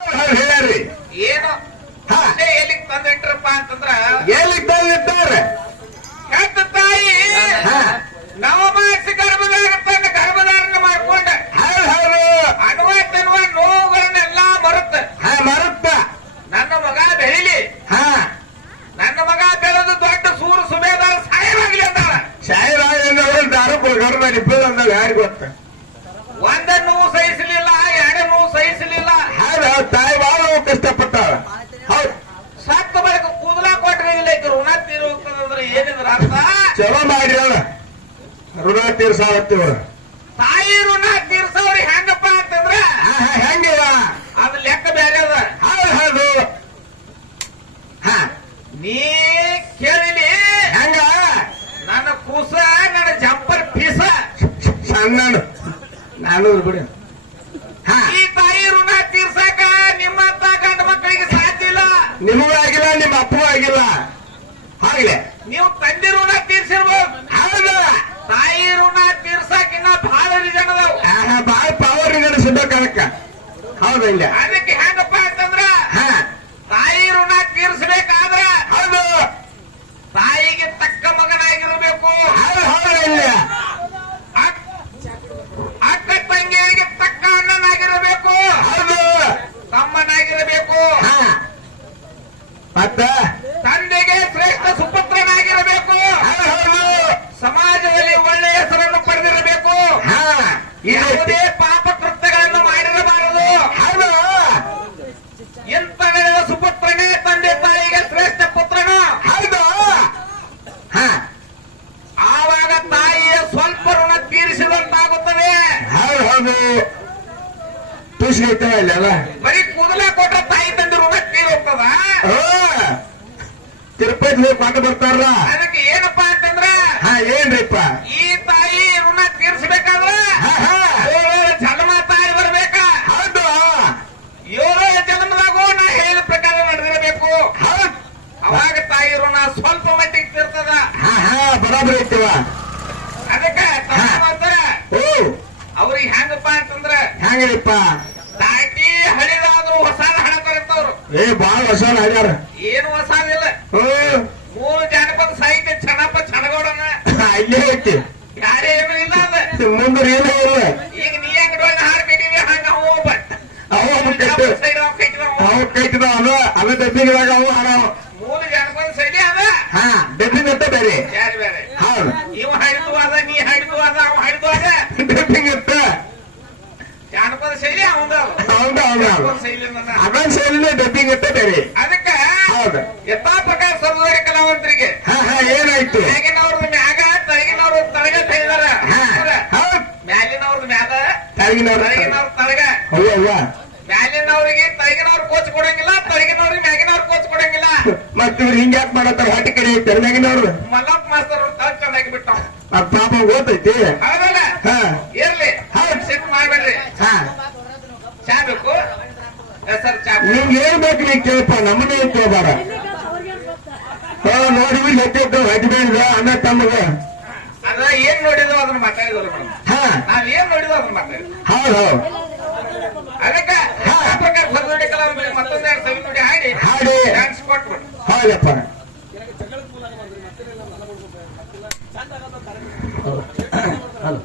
ಹೇಳ್ರಿ ಏನು ಎಲ್ಲಿಗೆ ತಂದಿಟ್ರಪ್ಪ ಅಂತಂದ್ರ ಎಲ್ಲಿಗೆ ತಂದಿಟ್ಟಾರೆ ಹೆತ್ತ ತಾಯಿ ನವಮಾಸ ಗರ್ಭದಾಗ ತನ್ನ ಗರ್ಭಧಾರಣ ಮಾಡ್ಕೊಂಡ ಅನುವ ತನ್ನುವ ನೋವುಗಳನ್ನೆಲ್ಲಾ ಮರುತ್ತ ನನ್ನ ಮಗ ಬೆಳಿಲಿ ನನ್ನ ಮಗ ಬೆಳೆದು ದೊಡ್ಡ ಸೂರು ಸುಬೇದಾರ ಸಾಯವಾಗ್ಲಿ ಅಂದಾಳ ದಾರು ಗರ್ಭ ಇಬ್ಬರು ಅಂದಾಗ ಯಾರು ಗೊತ್ತ ಒಂದ ನೋವು ಸಹಿಸಲಿಲ್ಲ ಎರಡು ನೋವು ಸಹಿಸಲಿಲ್ಲ ತಾಯಿ ಬಹಳ ಕಷ್ಟಪಟ್ಟಾಳ ಹೌದು ಸತ್ತ ಬಳಿಕ ಕೂದಲ ಕೊಟ್ರೆ ಇಲ್ಲ ಋಣ ತೀರೋಗ್ತದಂದ್ರೆ ಏನಿದ್ರ ಅರ್ಥ ಚಲೋ ಮಾಡ್ಯಾಳ ಋಣ ತೀರ್ಸಾವತ್ತಿವ್ರು ತಾಯಿ ಋಣ ತೀರ್ಸವ್ರಿ ಹೆಂಗಪ್ಪ ಅಂತಂದ್ರ ಹೆಂಗಿಲ್ಲ ಅದ್ ಲೆಕ್ಕ ಬೇರೆ ಅದ ಹೌದು ನೀ ಕೇಳಿಲಿ ಹೆಂಗ ನನ್ನ ಕೂಸ ನನ್ನ ಜಂಪರ್ ಪೀಸ ಸಣ್ಣ ನಾನು ಬಿಡಿ ಈ ತಾಯಿ ಋಣ ತೀರ್ಸಾಕ ನಿಮ್ಮಂತ ಗಂಡ ಮಕ್ಕಳಿಗೆ ಸಾಧ್ಯ ಇಲ್ಲ ನಿಮಗೂ ಆಗಿಲ್ಲ ನಿಮ್ಮ ಅಪ್ಪಗೂ ಆಗಿಲ್ಲ ಆಗ್ಲೆ ನೀವು ತಂದೆ ಋಣ ತೀರ್ಸಿರ್ಬೋದು ಹೌದು ತಾಯಿ ಋಣ ತೀರ್ಸಾಕಿನ್ನ ಬಹಳ ರೀಸನ್ ಅದಾವ ಬಾಳ ಪವರ್ ನಡೆಸಬೇಕು ಅದಕ್ಕ ಹೌದು ಇಲ್ಲ ಅದಕ್ಕೆ ಹೆಂಗಪ್ಪ ಅಂತಂದ್ರ ತಾಯಿ ಋಣ ತೀರ್ಸ್ಬೇಕಾದ್ರ ಹೌದು ತಾಯಿಗೆ ತಕ್ಕ ಮಗನಾಗಿರ್ಬೇಕು ಹೌದು ಇಲ್ಲ ಅಕ್ಕ ತಂಗಿಯರಿಗೆ ತಕ್ಕ ಅಣ್ಣನಾಗಿರಬೇಕು ಹೌದು ತಮ್ಮನಾಗಿರಬೇಕು ಮತ್ತ ತಂದೆಗೆ ಶ್ರೇಷ್ಠ ಸುಪುತ್ರನಾಗಿರಬೇಕು ಹೌದು ಸಮಾಜದಲ್ಲಿ ಒಳ್ಳೆಯ ಹೆಸರನ್ನು ಪಡೆದಿರಬೇಕು ಯಾವುದೇ ಪಾಪ ಕೃತ್ಯಗಳನ್ನು ಮಾಡಿರಬಾರದು ಹೌದು ಎಂತ ನಡೆದ ಸುಪುತ್ರನೇ ತಂದೆ ತಾಯಿಗೆ ಶ್ರೇಷ್ಠ ಪುತ್ರನು ಹೌದು ಆವಾಗ ತಾಯಿಯ ಸ್ವಲ್ಪ ಋಣ ತೀರಿಸಿದಂತಾಗುತ್ತದೆ ಹೌದು ಹೌದು ಖುಷಿ ಅಲ್ಲ ಬರೀ ಕೂದಲ ಕೊಟ್ಟ ತಾಯಿ ತಂದೆ ಋಣ ತೀರೋಗ್ತದ ತಿರುಪತಿ ಹೋಗಿ ಕೊಂಡು ಬರ್ತಾರ ಅದಕ್ಕೆ ಏನಪ್ಪಾ ಅಂತಂದ್ರ ಏನ್ರಿಪ್ಪ ಈ ತಾಯಿ ಋಣ ತೀರಿಸಬೇಕಾದ್ರ ಏಳೇಳು ಜನ್ಮ ತಾಯಿ ಬರ್ಬೇಕಾ ಹೌದು ಏಳೇಳು ಜನ್ಮದಾಗೂ ನಾ ಹೇಳಿದ ಪ್ರಕಾರ ನಡೆದಿರಬೇಕು ಹೌದು ಅವಾಗ ತಾಯಿ ಋಣ ಸ್ವಲ್ಪ ಮಟ್ಟಿಗೆ ತೀರ್ತದ ಬರಾಬರಿ ಐತಿವ ಅದಕ್ಕೆ ಓ ಅವ್ರಿಗೆ ಹೆಂಗಪ್ಪ ಅಂತಂದ್ರ ಹೆಂಗ್ರಿಪ್ಪ ದಾಟಿ ಹಳಿದಾದ್ರು ಹೊಸಾದ ಹಣ ತರುತ್ತವ್ರು ಬಾಳ ಹೊಸ ಹಾಡ್ಯಾರ ಏನು ಹೊಸಾದಿಲ್ಲ ಓ ಮೂರು ಜಾನಪದ ಸಾಹಿತ್ಯ ಚೆನ್ನಪ್ಪ ಚಣಗೌಡನ ಇಲ್ಲೇ ಐತಿ ಯಾರೇ ಏನು ಇಲ್ಲ ಅದ ಮುಂದೆ ಏನೂ ಇಲ್ಲ ಈಗ ನೀ ಅಂಗಡಿ ಹಾಡು ಕಟ್ಟಿದ್ವಿ ಹಂಗ ಅವ ಕೈತಿದ ಅದ ಡಬ್ಬಿಗಳಾಗ ಅವು ಹಾಡವ ಮೂರು ಜಾನಪದ ಶೈಲಿ ಅದ ಡಬ್ಬಿ ಅಂತ ಬೇರೆ ಯಾರು ಬೇರೆ ಹೌದು ಇವ್ ಹಾಡಿದ್ದು ಅದ ನೀ ಹಾಡಿದ್ದು ಅದ ಅವ್ ಹಾಡಿದ್ದು ಅದ ಡಬ್ಬಿಂಗ್ ಇತ್ತ ಜಾನಪದ ಶೈಲಿ ಅವಂದ ಹೌದು ಹೌದು ಶೈಲಿ ಅದೊಂದ್ ಶೈಲಿನೇ ಡಬ್ಬಿಂಗ್ ಇತ್ತ ಬೇರೆ ಅದಕ್ಕ ಹೌದು ಯಥಾ ಪ್ರಕಾರ ಸರ್ವದರಿ ಕಲಾವಂತರಿಗೆ ಏನಾಯ್ತು ಮ್ಯಾಗಿನವ್ರದ್ದು ಮ್ಯಾಗ ತಳಗಿನವ್ರು ತಳಗ ತೆಗೆದಾರ ಹೌದು ಮ್ಯಾಲಿನವ್ರದ್ದು ಮ್ಯಾಗ ತಳಗಿನವ್ರ ತಳಗಿನವ್ರು ತಳಗ ಅವ್ವ ಮ್ಯಾಲಿನವ್ರಿಗೆ ತಳಗಿನವ್ರು ಕೋಚ್ ಕೊಡಂಗಿಲ್ಲ ತಳಗಿನವ್ರಿಗೆ ಮ್ಯಾಗಿನವ್ರು ಕೋಚ್ ಕೊಡಂಗಿಲ್ಲ ಮತ್ತ ಇವ್ರು ಹಿಂಗ್ಯಾಕ್ ಮಾಡತ್ತಾರ ಹೊಟ್ಟೆ ಕಡೆ ತೆರನಾಗಿನವ್ರು ಮಲ್ಲಪ್ಪ ಮಾಸ್ತರ್ ತಳ ಚೆನ್ನಾಗಿ ಬಿಟ್ಟಾವ ಅದ್ ಪಾಪ ಓದೈತಿ ಹೌದಲ್ಲ ಇರ್ಲಿ ಸಿಟ್ ಮಾಡ್ಬೇಡ್ರಿ ಚಾ ಬೇಕು ಸರ್ ಚಾ ನಿಮ್ಗೆ ಏನ್ ಬೇಕು ನೀ ಕೇಳಪ್ಪ ನಮ್ಮನ್ನೇ ಕೇಳಬಾರ ನೋಡಿ ಹೆಚ್ಚಿದ್ದು ಹದಿನೈದು ಅಣ್ಣ ತಮ್ಮಗ ಅದ ಏನ್ ನೋಡಿದ್ವು ಅದನ್ನ ಮಾತಾಡಿದ್ರು ಮೇಡಮ್ ನಾವ್ ಏನ್ ನೋಡಿದ್ವು ಅದನ್ನ ಮಾತಾಡಿದ್ವಿ ಹೌದು ಹೌದು ಅದಕ್ಕೆ ಪ್ರಕಾರ ಸರ್ವದರಿ ಕಲಾವಂತರಿಗೆ ಮತ್ತೊಂದೆರಡು ಸವಿ ನೋಡಿ ಹಾಡಿ ಡ್ಯಾನ್ಸ್ ಕೊಟ್ಬಿಡು ಹೌದಪ್ಪ ಹಲೋ